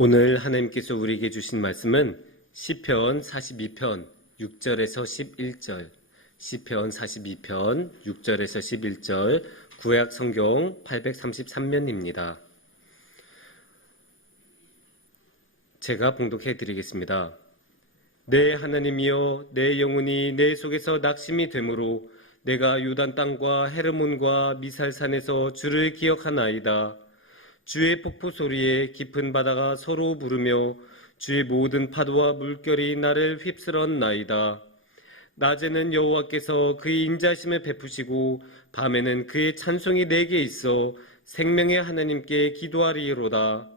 오늘 하나님께서 우리에게 주신 말씀은 시편 42편 6절에서 11절, 시편 42편 6절에서 11절, 구약 성경 833면입니다. 제가 봉독해 드리겠습니다. 내 하나님이여, 내 영혼이 내 속에서 낙심이 되므로 내가 요단 땅과 헤르몬과 미살산에서 주를 기억하나이다. 주의 폭포 소리에 깊은 바다가 서로 부르며 주의 모든 파도와 물결이 나를 휩쓸었나이다. 낮에는 여호와께서 그의 인자심을 베푸시고 밤에는 그의 찬송이 내게 있어 생명의 하나님께 기도하리로다.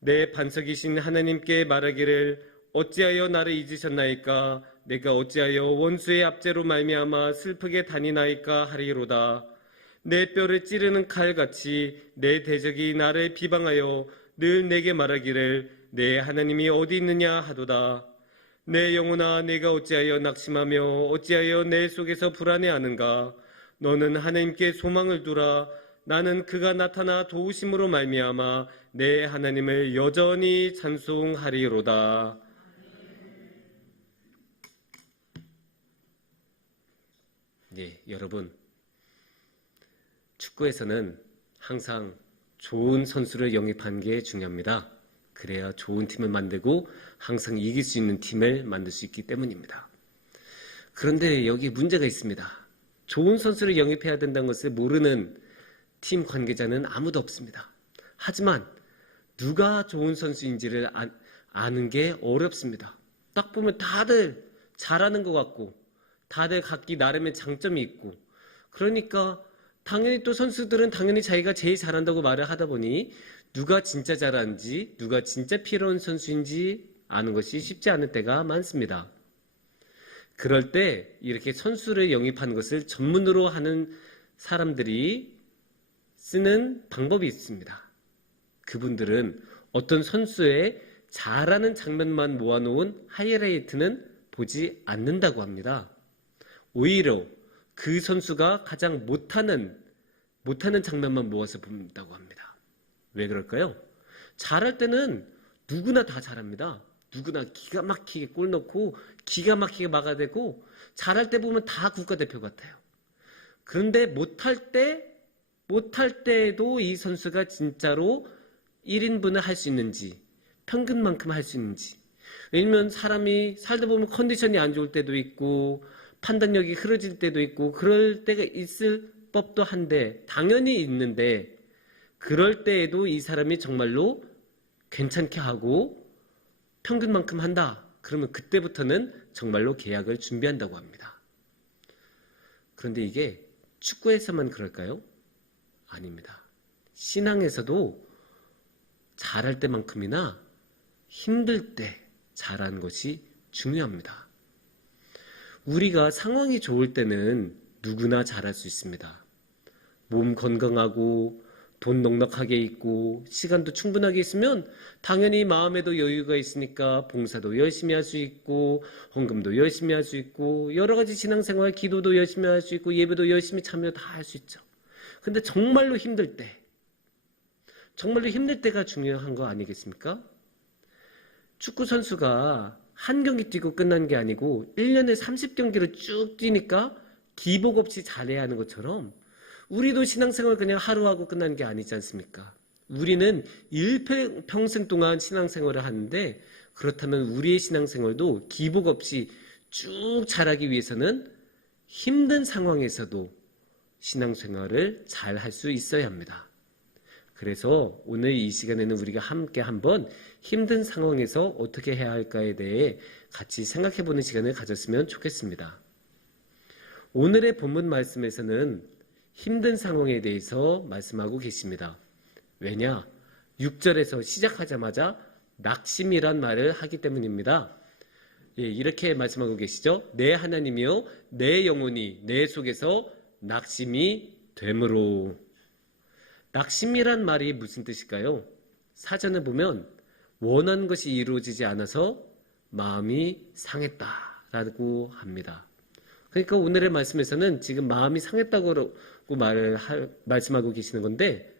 내 반석이신 하나님께 말하기를 어찌하여 나를 잊으셨나이까? 내가 어찌하여 원수의 압제로 말미암아 슬프게 다니나이까 하리로다. 내 뼈를 찌르는 칼같이 내 대적이 나를 비방하여 늘 내게 말하기를 내 하나님이 어디 있느냐 하도다. 내 영혼아, 내가 어찌하여 낙심하며 어찌하여 내 속에서 불안해하는가? 너는 하나님께 소망을 두라. 나는 그가 나타나 도우심으로 말미암아 내 하나님을 여전히 찬송하리로다. 네, 여러분, 축구에서는 항상 좋은 선수를 영입하는 게 중요합니다. 그래야 좋은 팀을 만들고 항상 이길 수 있는 팀을 만들 수 있기 때문입니다. 그런데 여기 문제가 있습니다. 좋은 선수를 영입해야 된다는 것을 모르는 팀 관계자는 아무도 없습니다. 하지만 누가 좋은 선수인지를 아는 게 어렵습니다. 딱 보면 다들 잘하는 것 같고 다들 각기 나름의 장점이 있고, 그러니까 당연히 또 선수들은 당연히 자기가 제일 잘한다고 말을 하다 보니 누가 진짜 잘하는지, 누가 진짜 필요한 선수인지 아는 것이 쉽지 않을 때가 많습니다. 그럴 때 이렇게 선수를 영입하는 것을 전문으로 하는 사람들이 쓰는 방법이 있습니다. 그분들은 어떤 선수의 잘하는 장면만 모아놓은 하이라이트는 보지 않는다고 합니다. 오히려 그 선수가 가장 못하는 장면만 모아서 본다고 합니다. 왜 그럴까요? 잘할 때는 누구나 다 잘합니다. 누구나 기가 막히게 골 넣고 기가 막히게 막아대고 잘할 때 보면 다 국가대표 같아요. 그런데 못할 때에도 이 선수가 진짜로 1인분을 할 수 있는지, 평균만큼 할 수 있는지. 왜냐면 사람이 살다 보면 컨디션이 안 좋을 때도 있고 판단력이 흐려질 때도 있고 그럴 때가 있을 법도 한데, 당연히 있는데, 그럴 때에도 이 사람이 정말로 괜찮게 하고 평균만큼 한다. 그러면 그때부터는 정말로 계약을 준비한다고 합니다. 그런데 이게 축구에서만 그럴까요? 아닙니다. 신앙에서도 잘할 때만큼이나 힘들 때 잘하는 것이 중요합니다. 우리가 상황이 좋을 때는 누구나 잘할 수 있습니다. 몸 건강하고 돈 넉넉하게 있고 시간도 충분하게 있으면 당연히 마음에도 여유가 있으니까 봉사도 열심히 할 수 있고 헌금도 열심히 할 수 있고 여러 가지 신앙생활, 기도도 열심히 할 수 있고 예배도 열심히 참여 다 할 수 있죠. 근데 정말로 힘들 때가 중요한 거 아니겠습니까? 축구 선수가 한 경기 뛰고 끝난 게 아니고 1년에 30경기를 쭉 뛰니까 기복 없이 잘해야 하는 것처럼 우리도 신앙생활 그냥 하루 하고 끝나는 게 아니지 않습니까? 우리는 일평생 동안 신앙생활을 하는데, 그렇다면 우리의 신앙생활도 기복 없이 쭉 잘하기 위해서는 힘든 상황에서도 신앙생활을 잘 할 수 있어야 합니다. 그래서 오늘 이 시간에는 우리가 함께 한번 힘든 상황에서 어떻게 해야 할까에 대해 같이 생각해보는 시간을 가졌으면 좋겠습니다. 오늘의 본문 말씀에서는 힘든 상황에 대해서 말씀하고 계십니다. 왜냐? 6절에서 시작하자마자 낙심이란 말을 하기 때문입니다. 이렇게 말씀하고 계시죠. 내 하나님이여, 내 영혼이 내 속에서 낙심이 되므로. 낙심이란 말이 무슨 뜻일까요? 사전을 보면 원하는 것이 이루어지지 않아서 마음이 상했다라고 합니다. 그러니까 오늘의 말씀에서는 지금 마음이 상했다고 말씀하고 계시는 건데,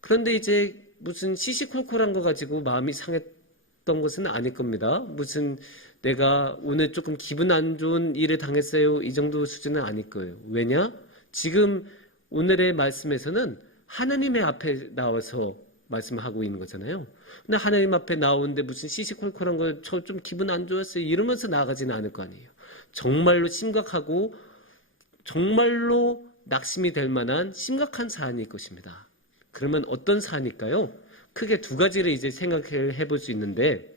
그런데 이제 무슨 시시콜콜한 거 가지고 마음이 상했던 것은 아닐 겁니다. 무슨 내가 오늘 조금 기분 안 좋은 일을 당했어요. 이 정도 수준은 아닐 거예요. 왜냐? 지금 오늘의 말씀에서는 하나님의 앞에 나와서 말씀하고 있는 거잖아요. 근데 하나님 앞에 나오는데 무슨 시시콜콜한 거 저 좀 기분 안 좋았어요. 이러면서 나가지는 않을 거 아니에요. 정말로 심각하고 정말로 낙심이 될 만한 심각한 사안일 것입니다. 그러면 어떤 사안일까요? 크게 두 가지를 이제 생각해 볼 수 있는데,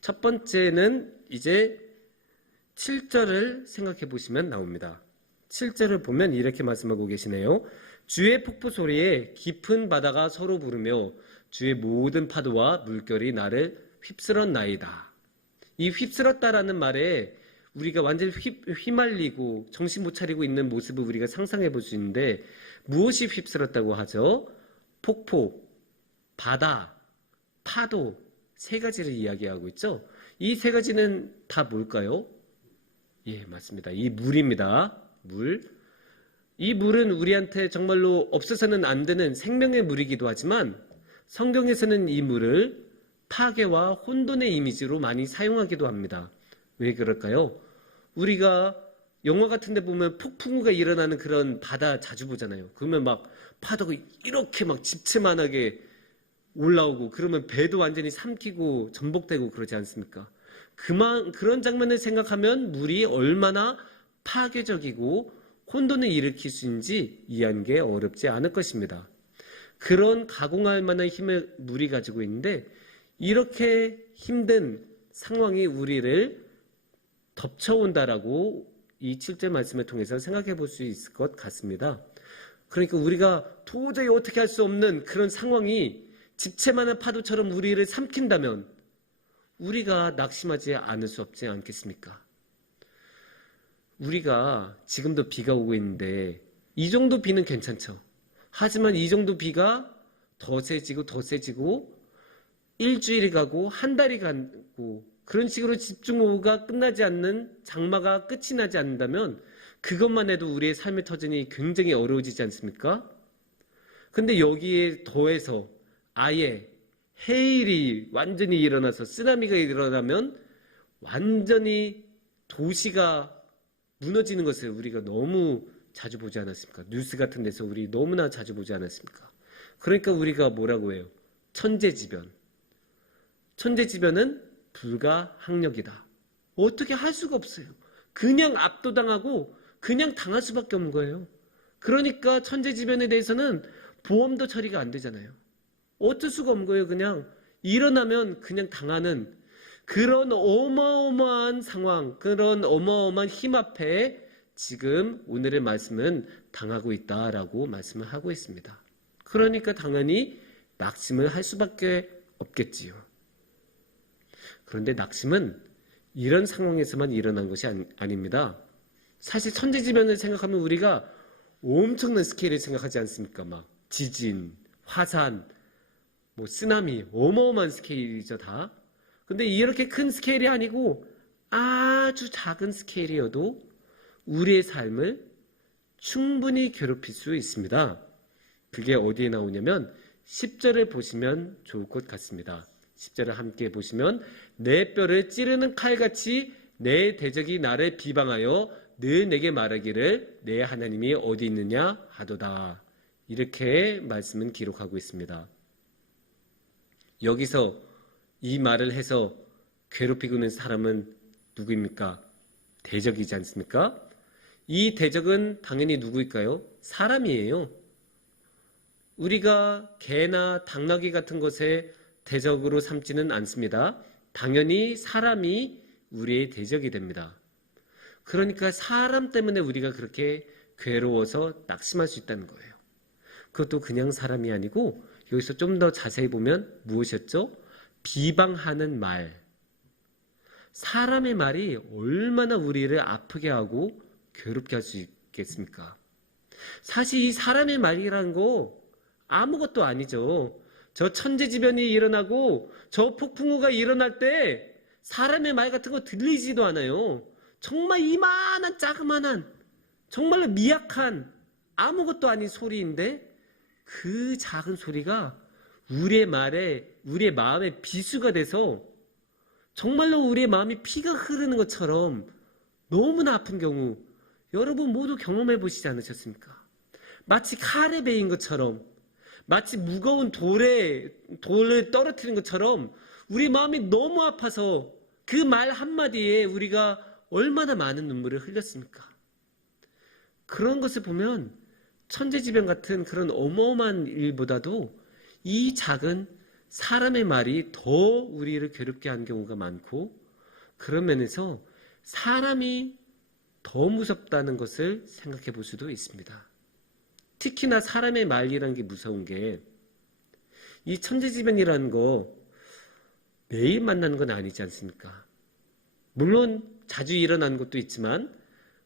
첫 번째는 이제 7절을 생각해 보시면 나옵니다. 7절을 보면 이렇게 말씀하고 계시네요. 주의 폭포 소리에 깊은 바다가 서로 부르며 주의 모든 파도와 물결이 나를 휩쓸었나이다. 이 휩쓸었다라는 말에 우리가 완전히 휘말리고 정신 못 차리고 있는 모습을 우리가 상상해 볼 수 있는데, 무엇이 휩쓸었다고 하죠? 폭포, 바다, 파도, 세 가지를 이야기하고 있죠. 이 세 가지는 다 뭘까요? 예, 맞습니다. 이 물입니다. 물. 이 물은 우리한테 정말로 없어서는 안 되는 생명의 물이기도 하지만, 성경에서는 이 물을 파괴와 혼돈의 이미지로 많이 사용하기도 합니다. 왜 그럴까요? 우리가 영화 같은 데 보면 폭풍우가 일어나는 그런 바다 자주 보잖아요. 그러면 막 파도가 이렇게 막 집채만하게 올라오고, 그러면 배도 완전히 삼키고 전복되고 그러지 않습니까? 그런 장면을 생각하면 물이 얼마나 파괴적이고 혼돈을 일으킬 수 있는지 이해하는 게 어렵지 않을 것입니다. 그런 가공할 만한 힘을 물이 가지고 있는데, 이렇게 힘든 상황이 우리를 덮쳐온다라고 이 7절 말씀을 통해서 생각해 볼 수 있을 것 같습니다. 그러니까 우리가 도저히 어떻게 할 수 없는 그런 상황이 집채만한 파도처럼 우리를 삼킨다면 우리가 낙심하지 않을 수 없지 않겠습니까? 우리가 지금도 비가 오고 있는데 이 정도 비는 괜찮죠. 하지만 이 정도 비가 더 세지고 더 세지고 일주일이 가고 한 달이 가고 그런 식으로 집중호우가 끝나지 않는, 장마가 끝이 나지 않는다면 그것만 해도 우리의 삶의 터전이 굉장히 어려워지지 않습니까? 근데 여기에 더해서 아예 해일이 완전히 일어나서 쓰나미가 일어나면 완전히 도시가 무너지는 것을 우리가 너무 자주 보지 않았습니까? 뉴스 같은 데서 우리 너무나 자주 보지 않았습니까? 그러니까 우리가 뭐라고 해요? 천재지변. 천재지변은 불가항력이다. 어떻게 할 수가 없어요. 그냥 압도당하고 그냥 당할 수밖에 없는 거예요. 그러니까 천재지변에 대해서는 보험도 처리가 안 되잖아요. 어쩔 수가 없는 거예요. 그냥 일어나면 그냥 당하는 그런 어마어마한 상황, 그런 어마어마한 힘 앞에 지금 오늘의 말씀은 당하고 있다라고 말씀을 하고 있습니다. 그러니까 당연히 낙심을 할 수밖에 없겠지요. 그런데 낙심은 이런 상황에서만 일어난 것이 아닙니다. 사실 천재지변을 생각하면 우리가 엄청난 스케일을 생각하지 않습니까? 막 지진, 화산, 뭐 쓰나미, 어마어마한 스케일이죠 다. 근데 이렇게 큰 스케일이 아니고 아주 작은 스케일이어도 우리의 삶을 충분히 괴롭힐 수 있습니다. 그게 어디에 나오냐면 10절을 보시면 좋을 것 같습니다. 10절을 함께 보시면 내 뼈를 찌르는 칼같이 내 대적이 나를 비방하여 늘 내게 말하기를 내 하나님이 어디 있느냐 하도다. 이렇게 말씀은 기록하고 있습니다. 여기서 이 말을 해서 괴롭히고 있는 사람은 누구입니까? 대적이지 않습니까? 이 대적은 당연히 누구일까요? 사람이에요. 우리가 개나 당나귀 같은 것에 대적으로 삼지는 않습니다. 당연히 사람이 우리의 대적이 됩니다. 그러니까 사람 때문에 우리가 그렇게 괴로워서 낙심할 수 있다는 거예요. 그것도 그냥 사람이 아니고 여기서 좀 더 자세히 보면 무엇이었죠? 비방하는 말. 사람의 말이 얼마나 우리를 아프게 하고 괴롭게 할 수 있겠습니까? 사실 이 사람의 말이라는 거 아무것도 아니죠. 저 천재지변이 일어나고 저 폭풍우가 일어날 때 사람의 말 같은 거 들리지도 않아요. 정말 이만한 자그만한 정말로 미약한 아무것도 아닌 소리인데 그 작은 소리가 우리의 마음에 비수가 돼서 정말로 우리의 마음이 피가 흐르는 것처럼 너무나 아픈 경우 여러분 모두 경험해 보시지 않으셨습니까? 마치 칼에 베인 것처럼, 마치 무거운 돌을 떨어뜨린 것처럼 우리 마음이 너무 아파서 그 말 한마디에 우리가 얼마나 많은 눈물을 흘렸습니까? 그런 것을 보면 천재지변 같은 그런 어마어마한 일보다도 이 작은 사람의 말이 더 우리를 괴롭게 한 경우가 많고, 그런 면에서 사람이 더 무섭다는 것을 생각해 볼 수도 있습니다. 특히나 사람의 말이라는 게 무서운 게, 이 천재지변이라는 거 매일 만나는 건 아니지 않습니까? 물론 자주 일어나는 것도 있지만,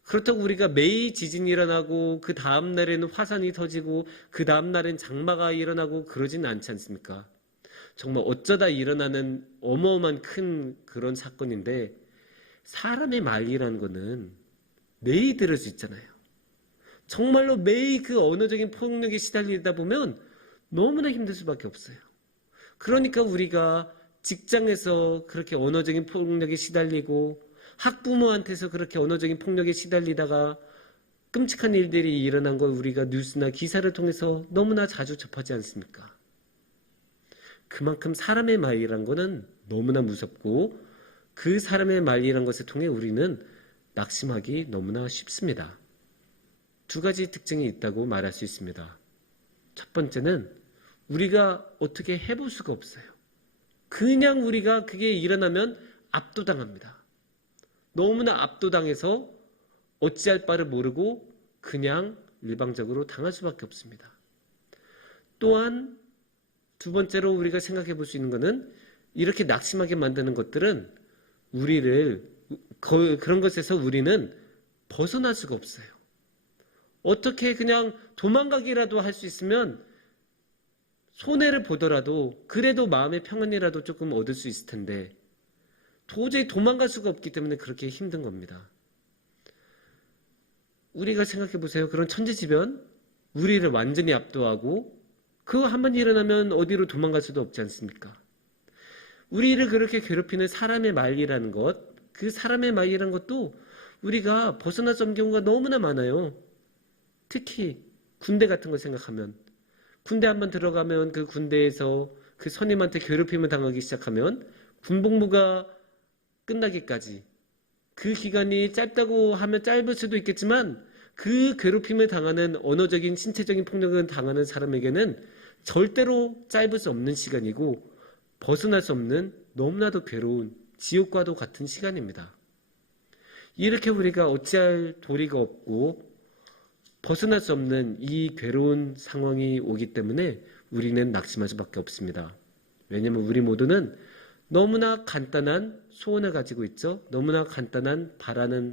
그렇다고 우리가 매일 지진이 일어나고 그 다음 날에는 화산이 터지고 그 다음 날엔 장마가 일어나고 그러지는 않지 않습니까? 정말 어쩌다 일어나는 어마어마한 큰 그런 사건인데, 사람의 말이라는 거는 매일 들을 수 있잖아요. 정말로 매일 그 언어적인 폭력에 시달리다 보면 너무나 힘들 수밖에 없어요. 그러니까 우리가 직장에서 그렇게 언어적인 폭력에 시달리고, 학부모한테서 그렇게 언어적인 폭력에 시달리다가 끔찍한 일들이 일어난 걸 우리가 뉴스나 기사를 통해서 너무나 자주 접하지 않습니까? 그만큼 사람의 말이란 거는 너무나 무섭고, 그 사람의 말이란 것을 통해 우리는 낙심하기 너무나 쉽습니다. 두 가지 특징이 있다고 말할 수 있습니다. 첫 번째는 우리가 어떻게 해볼 수가 없어요. 그냥 우리가 그게 일어나면 압도당합니다. 너무나 압도당해서 어찌할 바를 모르고 그냥 일방적으로 당할 수밖에 없습니다. 또한 두 번째로 우리가 생각해 볼 수 있는 것은, 이렇게 낙심하게 만드는 것들은 그런 것에서 우리는 벗어날 수가 없어요. 어떻게 그냥 도망가기라도 할 수 있으면 손해를 보더라도 그래도 마음의 평안이라도 조금 얻을 수 있을 텐데, 도저히 도망갈 수가 없기 때문에 그렇게 힘든 겁니다. 우리가 생각해 보세요. 그런 천재지변, 우리를 완전히 압도하고 그거 한번 일어나면 어디로 도망갈 수도 없지 않습니까? 우리를 그렇게 괴롭히는 사람의 말이라는 것, 그 사람의 말이라는 것도 우리가 벗어날 수 없는 경우가 너무나 많아요. 특히 군대 같은 거 생각하면, 군대 한번 들어가면 그 군대에서 그 선임한테 괴롭힘을 당하기 시작하면 군복무가 끝나기까지, 그 기간이 짧다고 하면 짧을 수도 있겠지만 그 괴롭힘을 당하는, 언어적인 신체적인 폭력을 당하는 사람에게는 절대로 짧을 수 없는 시간이고, 벗어날 수 없는 너무나도 괴로운 지옥과도 같은 시간입니다. 이렇게 우리가 어찌할 도리가 없고 벗어날 수 없는 이 괴로운 상황이 오기 때문에 우리는 낙심할 수밖에 없습니다. 왜냐하면 우리 모두는 너무나 간단한 소원을 가지고 있죠. 너무나 간단한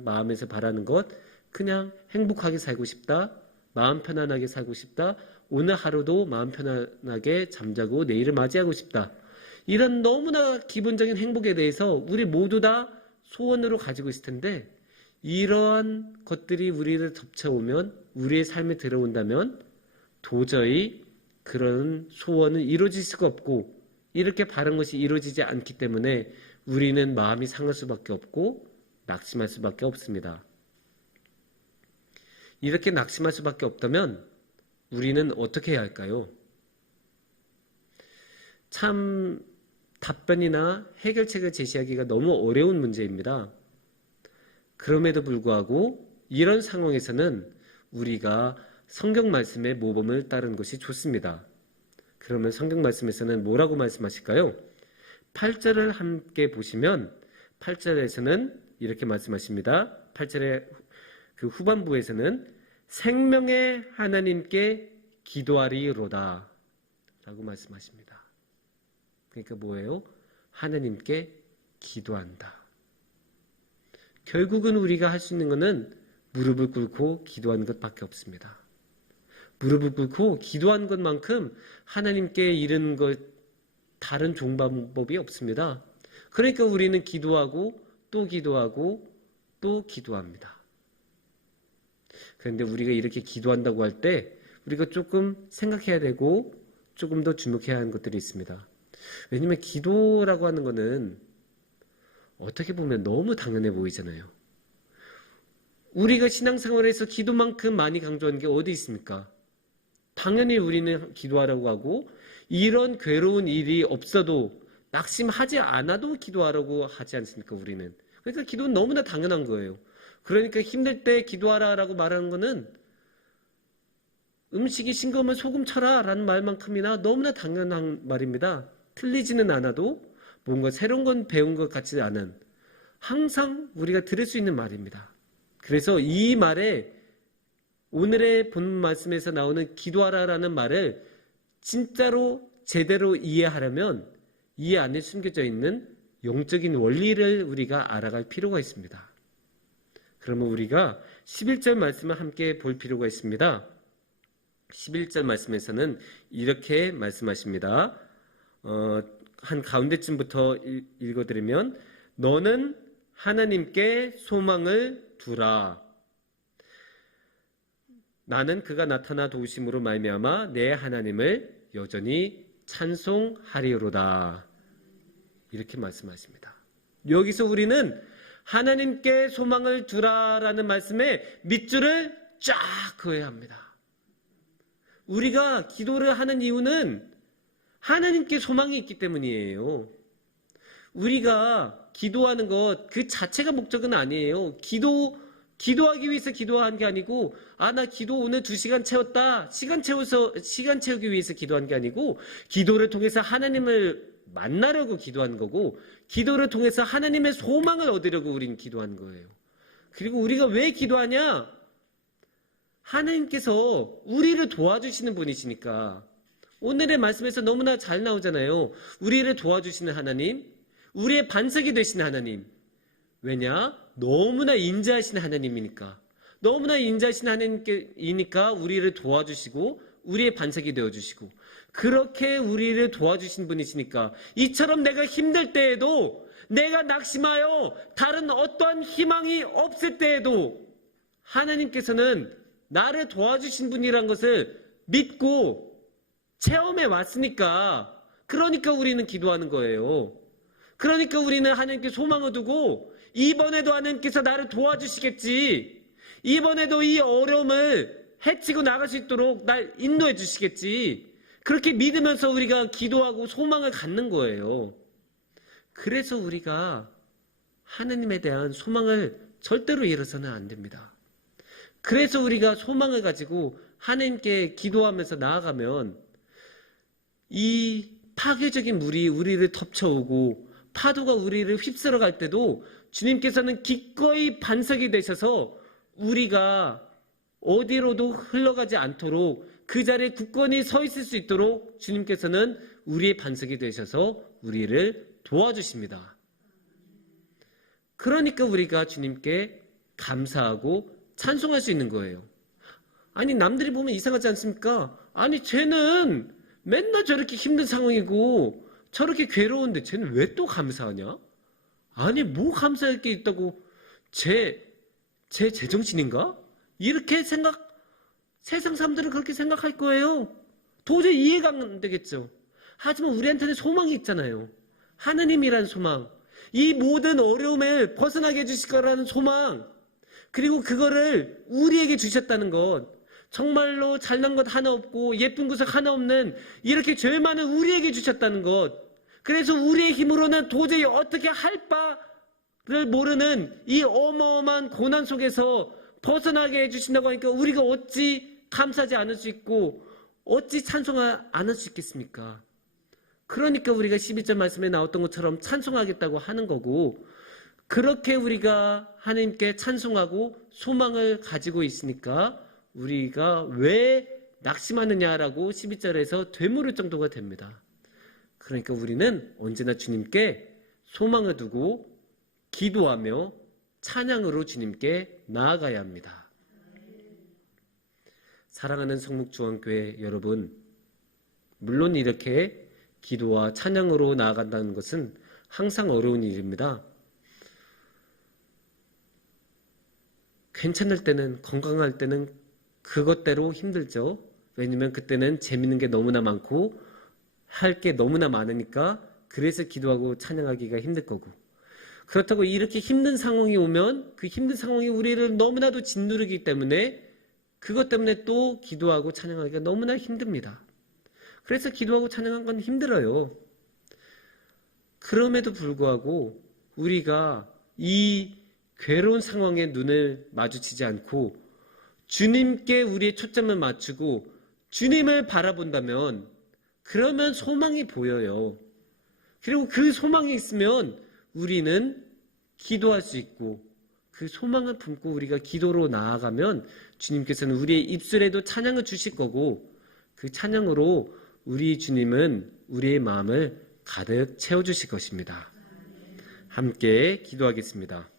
마음에서 바라는 것, 그냥 행복하게 살고 싶다, 마음 편안하게 살고 싶다, 오늘 하루도 마음 편안하게 잠자고 내일을 맞이하고 싶다, 이런 너무나 기본적인 행복에 대해서 우리 모두 다 소원으로 가지고 있을 텐데, 이러한 것들이 우리를 덮쳐오면, 우리의 삶에 들어온다면 도저히 그런 소원은 이루어질 수가 없고, 이렇게 바른 것이 이루어지지 않기 때문에 우리는 마음이 상할 수밖에 없고 낙심할 수밖에 없습니다. 이렇게 낙심할 수밖에 없다면 우리는 어떻게 해야 할까요? 참 답변이나 해결책을 제시하기가 너무 어려운 문제입니다. 그럼에도 불구하고 이런 상황에서는 우리가 성경 말씀의 모범을 따르는 것이 좋습니다. 그러면 성경 말씀에서는 뭐라고 말씀하실까요? 8절을 함께 보시면 8절에서는 이렇게 말씀하십니다. 8절의 그 후반부에서는 생명의 하나님께 기도하리로다 라고 말씀하십니다. 그러니까 뭐예요? 하나님께 기도한다. 결국은 우리가 할 수 있는 것은 무릎을 꿇고 기도하는 것밖에 없습니다. 무릎을 꿇고 기도한 것만큼 하나님께 이르는 것 다른 좋은 방법이 없습니다. 그러니까 우리는 기도하고 또 기도하고 또 기도합니다. 그런데 우리가 이렇게 기도한다고 할 때 우리가 조금 생각해야 되고 조금 더 주목해야 하는 것들이 있습니다. 왜냐하면 기도라고 하는 것은 어떻게 보면 너무 당연해 보이잖아요. 우리가 신앙생활에서 기도만큼 많이 강조하는 게 어디 있습니까? 당연히 우리는 기도하라고 하고 이런 괴로운 일이 없어도 낙심하지 않아도 기도하라고 하지 않습니까? 우리는. 그러니까 기도는 너무나 당연한 거예요. 그러니까 힘들 때 기도하라라고 말하는 거는 음식이 싱거우면 소금 쳐라 라는 말만큼이나 너무나 당연한 말입니다. 틀리지는 않아도 뭔가 새로운 건 배운 것 같지 않은 항상 우리가 들을 수 있는 말입니다. 그래서 이 말에 오늘의 본 말씀에서 나오는 기도하라라는 말을 진짜로 제대로 이해하려면 이 안에 숨겨져 있는 영적인 원리를 우리가 알아갈 필요가 있습니다. 그러면 우리가 11절 말씀을 함께 볼 필요가 있습니다. 11절 말씀에서는 이렇게 말씀하십니다. 한 가운데쯤부터 읽어드리면 너는 하나님께 소망을 두라. 나는 그가 나타나 도우심으로 말미암아 내 하나님을 여전히 찬송하리로다. 이렇게 말씀하십니다. 여기서 우리는 하나님께 소망을 두라라는 말씀에 밑줄을 쫙 그어야 합니다. 우리가 기도를 하는 이유는 하나님께 소망이 있기 때문이에요. 우리가 기도하는 것 그 자체가 목적은 아니에요. 기도하기 위해서 기도한 게 아니고 나 기도 오늘 2시간 채웠다. 시간 채우기 위해서 기도한 게 아니고 기도를 통해서 하나님을 만나려고 기도한 거고 기도를 통해서 하나님의 소망을 얻으려고 우리는 기도한 거예요. 그리고 우리가 왜 기도하냐? 하나님께서 우리를 도와주시는 분이시니까. 오늘의 말씀에서 너무나 잘 나오잖아요. 우리를 도와주시는 하나님, 우리의 반석이 되시는 하나님. 왜냐? 너무나 인자하신 하나님이니까. 너무나 인자하신 하나님이니까 우리를 도와주시고 우리의 반석이 되어주시고 그렇게 우리를 도와주신 분이시니까 이처럼 내가 힘들 때에도 내가 낙심하여 다른 어떠한 희망이 없을 때에도 하나님께서는 나를 도와주신 분이란 것을 믿고 체험해 왔으니까 그러니까 우리는 기도하는 거예요. 그러니까 우리는 하나님께 소망을 두고 이번에도 하나님께서 나를 도와주시겠지. 이번에도 이 어려움을 헤치고 나갈 수 있도록 날 인도해 주시겠지. 그렇게 믿으면서 우리가 기도하고 소망을 갖는 거예요. 그래서 우리가 하나님에 대한 소망을 절대로 잃어서는 안 됩니다. 그래서 우리가 소망을 가지고 하나님께 기도하면서 나아가면 이 파괴적인 물이 우리를 덮쳐오고 파도가 우리를 휩쓸어 갈 때도 주님께서는 기꺼이 반석이 되셔서 우리가 어디로도 흘러가지 않도록 그 자리에 굳건히 서 있을 수 있도록 주님께서는 우리의 반석이 되셔서 우리를 도와주십니다. 그러니까 우리가 주님께 감사하고 찬송할 수 있는 거예요. 아니 남들이 보면 이상하지 않습니까? 아니 쟤는 맨날 저렇게 힘든 상황이고 저렇게 괴로운데 쟤는 왜 또 감사하냐? 아니 뭐 감사할 게 있다고 쟤 제정신인가? 이렇게 세상 사람들은 그렇게 생각할 거예요. 도저히 이해가 안 되겠죠. 하지만 우리한테는 소망이 있잖아요. 하느님이란 소망, 이 모든 어려움을 벗어나게 해주실 거라는 소망, 그리고 그거를 우리에게 주셨다는 것, 정말로 잘난 것 하나 없고 예쁜 구석 하나 없는 이렇게 죄 많은 우리에게 주셨다는 것, 그래서 우리의 힘으로는 도저히 어떻게 할 바를 모르는 이 어마어마한 고난 속에서 벗어나게 해주신다고 하니까 우리가 어찌 감사하지 않을 수 있고 어찌 찬송하지 않을 수 있겠습니까? 그러니까 우리가 12절 말씀에 나왔던 것처럼 찬송하겠다고 하는 거고, 그렇게 우리가 하나님께 찬송하고 소망을 가지고 있으니까 우리가 왜 낙심하느냐라고 12절에서 되물을 정도가 됩니다. 그러니까 우리는 언제나 주님께 소망을 두고 기도하며 찬양으로 주님께 나아가야 합니다. 사랑하는 성묵중앙교회 여러분, 물론 이렇게 기도와 찬양으로 나아간다는 것은 항상 어려운 일입니다. 괜찮을 때는, 건강할 때는 그것대로 힘들죠. 왜냐면 그때는 재밌는 게 너무나 많고 할 게 너무나 많으니까 그래서 기도하고 찬양하기가 힘들 거고, 그렇다고 이렇게 힘든 상황이 오면 그 힘든 상황이 우리를 너무나도 짓누르기 때문에 그것 때문에 또 기도하고 찬양하기가 너무나 힘듭니다. 그래서 기도하고 찬양한 건 힘들어요. 그럼에도 불구하고 우리가 이 괴로운 상황에 눈을 마주치지 않고 주님께 우리의 초점을 맞추고 주님을 바라본다면 그러면 소망이 보여요. 그리고 그 소망이 있으면 우리는 기도할 수 있고, 그 소망을 품고 우리가 기도로 나아가면 주님께서는 우리의 입술에도 찬양을 주실 거고, 그 찬양으로 우리 주님은 우리의 마음을 가득 채워주실 것입니다. 함께 기도하겠습니다.